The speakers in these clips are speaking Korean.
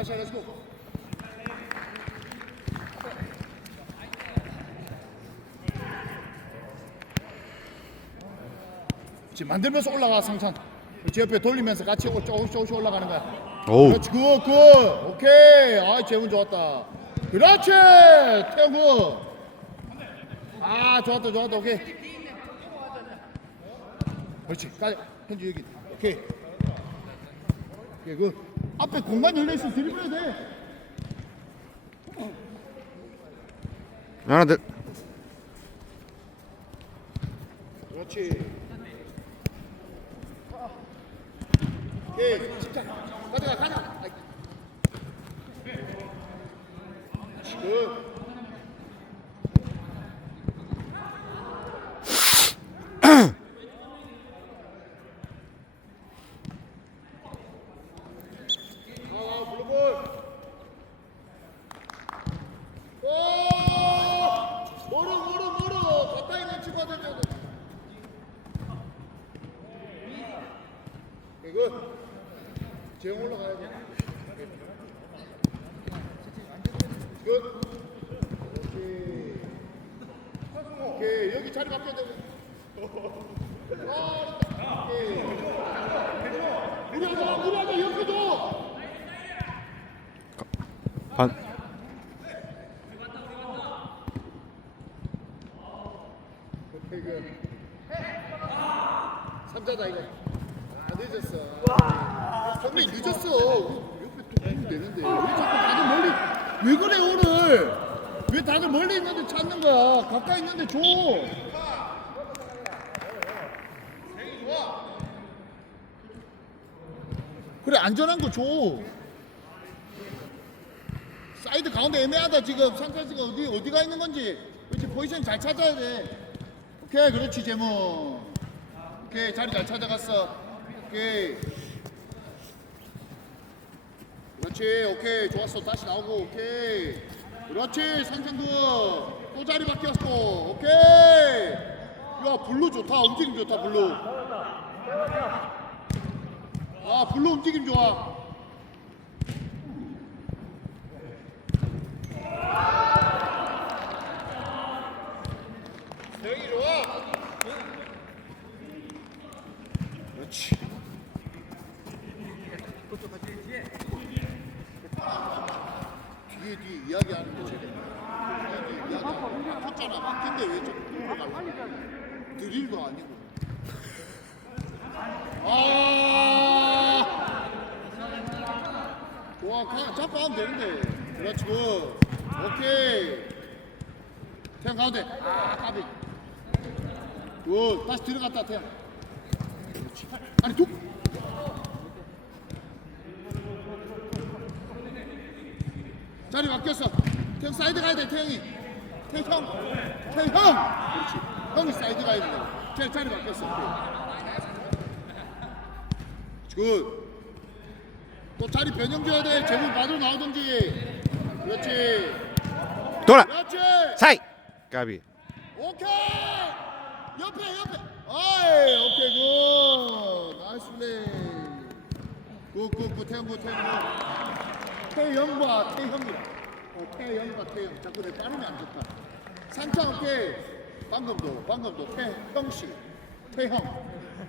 나이스 렛츠고. 그렇지 만들면서 올라가 상찬. 그렇지 옆에 돌리면서 같이 오- 조금씩 조금씩 올라가는 거야. 오우. 그렇지 굿 굿. 오케이. 아 재문 좋았다. 그렇지 태영 굿아 좋았다 좋았다. 오케이. 그렇지 가 현주 여기. 오케이. 오케이 그 앞에 공간 열려있어. 드리블해야 돼. 하나 둘. 그렇지. 오케이. 가져가 가자. 지금 아, 블루볼. 오! 멀어, 멀어, 멀어. 가까이 있는 친구한테 줘도. 이거 재영 올라가야 돼. 끝. 오케이. 오케이. 여기 자리 바뀌어야 돼. 아, 오케이. 무리하자, 무리하자, 줘. 반 이거 삼자다 이거 아 늦었어 형님 늦었어 옆에 또 되는데? 왜 자꾸 다들 멀리 왜 그래 오늘? 왜 다들 멀리 있는데 찾는 거야? 가까이 있는데 줘. 그래 안전한 거 줘. 사이드 가운데 애매하다 지금. 상찬씨가 어디 어디가 있는 건지. 그렇지 포지션 잘 찾아야 돼. 오케이 그렇지 재문. 오케이 자리 잘 찾아갔어. 오케이 그렇지. 오케이. 좋았어. 다시 나오고 오케이. 그렇지. 상찬구 또 자리 바뀌었고 오케이. 야 블루 좋다. 움직임 좋다 블루. 아 블루 움직임 좋아. 대영이 좋아. 그렇지. 뒤에 뒤에 이야기하는 거 제대로. 뒤에 이야기하는 거. 컸잖아. 바뀐데 왜 자꾸 끌고 가려고. 드릴도 아니고. 아! 와, 가, 잡고 하면 되는데. 그렇지, 굿. 오케이. 태양 가운데. 아, 까비. 굿. 다시 들어갔다, 태양. 아니, 툭. 자리 바뀌었어. 태양 사이드 가야 돼, 태양이. 태양 형. 태양 형. 그렇지. 형이 사이드 가야 돼. 태양 자리 바뀌었어. 굿. 또 자리 변형 줘야 돼. 제목 받으러 나오든지. 그렇지. 돌아 그렇지. 사이 까비 오케이 옆에 옆에 아이 오케이 굿 나이스 플레이 굿 굿 굿 태영구 태영구 태영과 태형이라. 어 태영과 태영 자꾸 내 발음이 안 좋다. 상창 오케이. 방금도 방금도. 태형 씨 태형.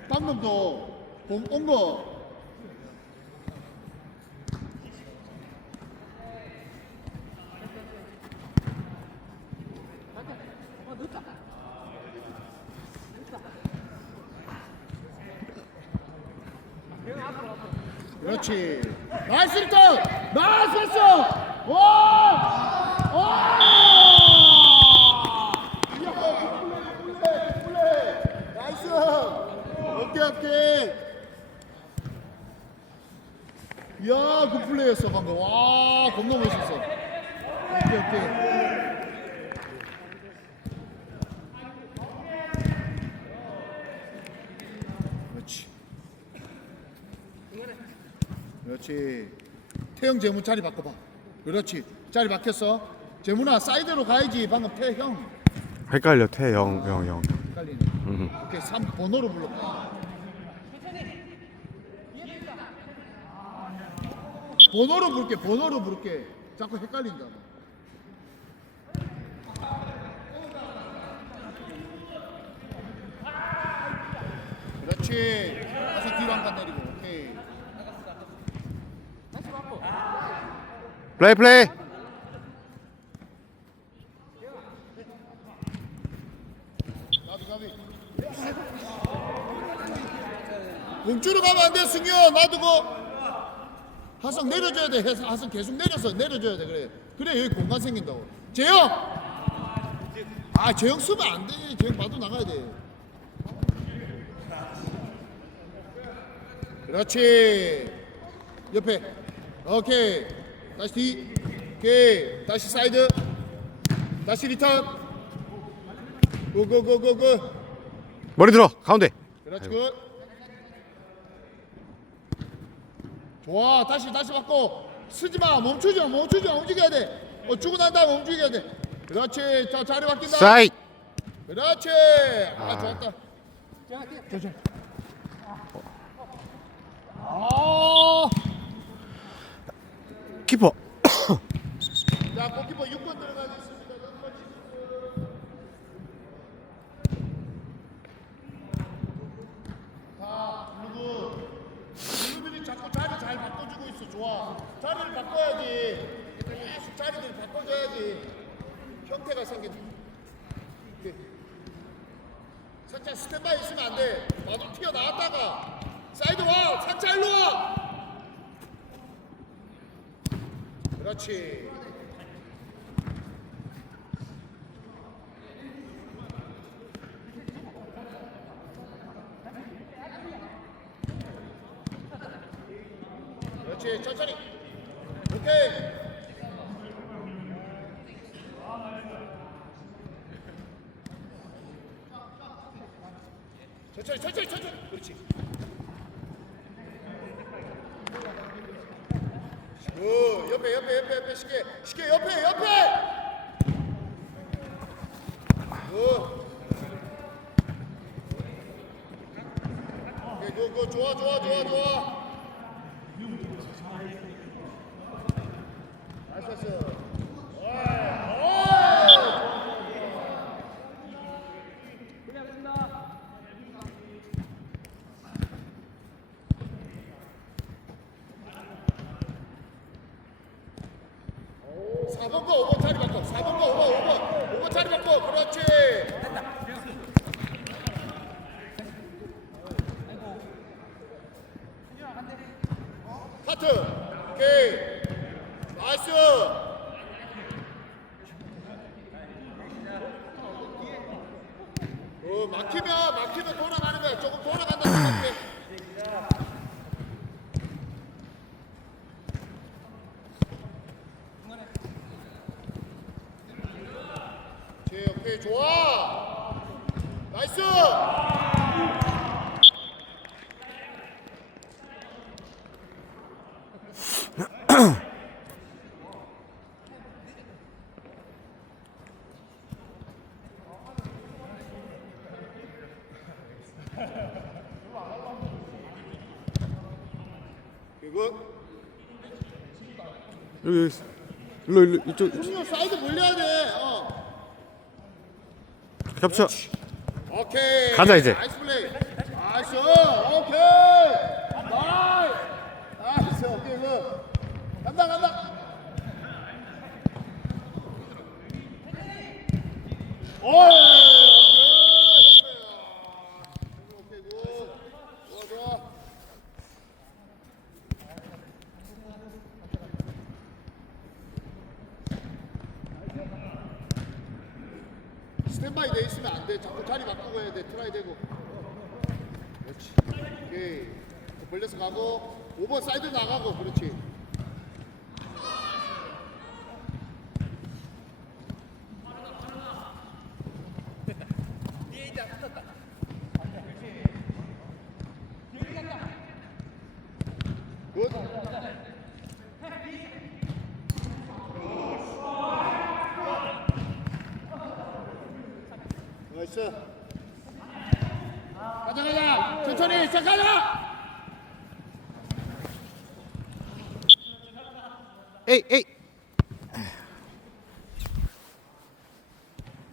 방금도 공온거 그렇지. 나이스 리턴! 나이스 패스! 오! 오! 이야, 굿플레이, 굿플레이, 굿플레이. 나이스! 오케이, 오케이. 이야, 굿플레이였어, 방금. 와, 겁나 멋있었어. 오케이, 오케이. 그렇지. 그렇지. 태형 재문 자리 바꿔봐. 그렇지. 자리 바뀌었어. 재문아 사이드로 가야지. 방금 태형 헷갈려 태영 영 영 헷갈리네. 음. 오케이 3 번호로 불러. 번호로 부를게 번호로 부를게 자꾸 헷갈린다 그렇지 다시 뒤로 한 칸 내리고 오케이 플레이 플레이. 공주로 가면 안돼 승규 놔두고. 하성 내려줘야 돼. 하성 계속 내려서 내려줘야 돼. 그래. 그래 여기 공간 생긴다고. 재영! 아 재영 쓰면 안돼. 재영 봐도 나가야 돼. 그렇지. 옆에. 오케이 다시 뒤. 오케이. 다시 사이드. 다시 리턴. 고고고고고. 머리 들어 가운데. 그렇지 굿. 좋아. 다시 다시 바꿔. 쓰지 마. 멈추지 마. 멈추지 마. 움직여야 돼 어 주고 난 다음에 움직여야 돼. 그렇지. 자 자리 바뀐다. 사이. 그렇지. 아 좋았다. 아 키퍼. 자, 골키퍼 6번 들어가고 있습니다. 6번 지금. 자, 블루브. 블루들이 자꾸 자리 잘 바꿔주고 있어. 좋아. 자리를 바꿔야지. 계속 자리를 바꿔줘야지. 형태가. 오케이. 살짝 스탠바이 있으면 안 돼. 나도 튀어나왔다가. 사이드 와. 살짝 일로 와. 그렇지. 그렇지 천천히. 오케이. 천천히 천천히 천천히 그렇지 그 옆에 옆에 옆에 옆에 쉽게 쉽게 옆에 옆에! 좋아 좋아 좋아 좋아 5번 거 5번 자리 바꿔 4번 거 5번 5번 5번 자리 바꿔 그렇지 여기 여기. 일로 일로 이쪽 이쪽. 승우 사이드 몰려야 돼 어. 겹쳐. 오케이 가자, 이제. 나이스 오케이 나이스 나이스 오케이 그 간다 간다 오이 오케이 오케이 굿 좋아 좋아 스탠바이 돼 있으면 안 돼. 자꾸 자리 바꾸고 해야 돼. 트라이 되고. 그렇지. 오케이. 벌려서 가고 5번 사이드 나가고 그렇지. 굿. 나이스. 가자 가자. 천천히 자 가자. 에이 에이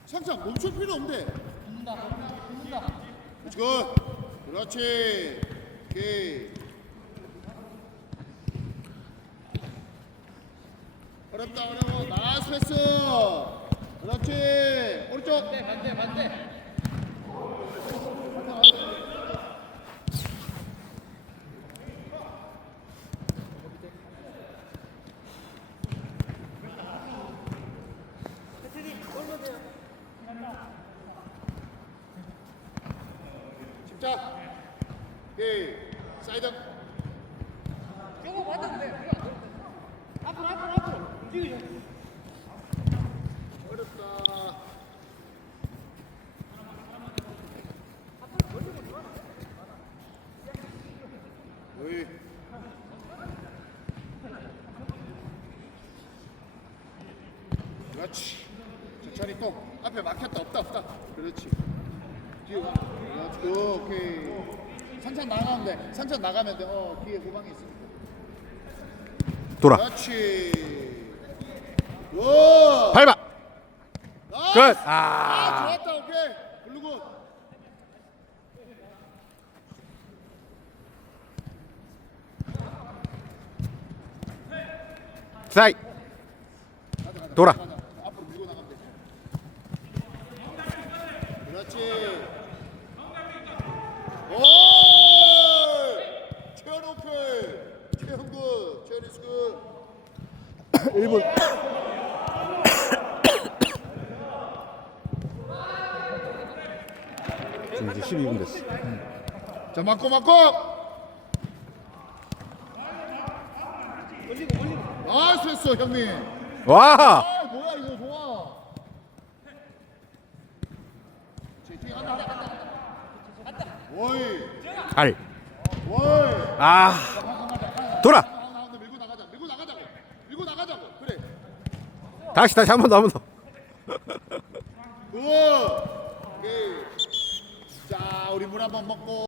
상상 멈출 필요 없는데. 붙는다, 붙는다. 굿. 그렇지. 오케이. 어렵다 어려워. 나이스 패스. 그렇지. 오른쪽. 반대 반대 반대. 집착. 오케이. 사이드. 어렵다. 어이. 그렇지. 천천히 또 앞에 막혔다 없다 없다. 그렇지. 뒤에 가. 그렇지. 오케이. 산천 나가면 돼. 산천 나가면 돼. 어 뒤에 후방이 있으니까. 돌아 그렇지. 오. 밟아 나이스. 끝. 아, 아. 좋았다. 오케이. 블루군. 사이 가자, 가자, 돌아. 가자. 앞으로 밀고 나가면 돼. 그렇지. 1분 됐어. 자 맞고 맞고. 아 쐈어 형님. 와! 아 뭐야 이거 좋아. 뒤에 간다 간다 간다. 오이 갈. 오이. 아. 돌아. 가운데 밀고 나가자 밀고 나가자고 밀고 나가자고 그래. 다시 다시 한 번 더 한 번 더. 오케이. 자, 우리 물 한번 먹고.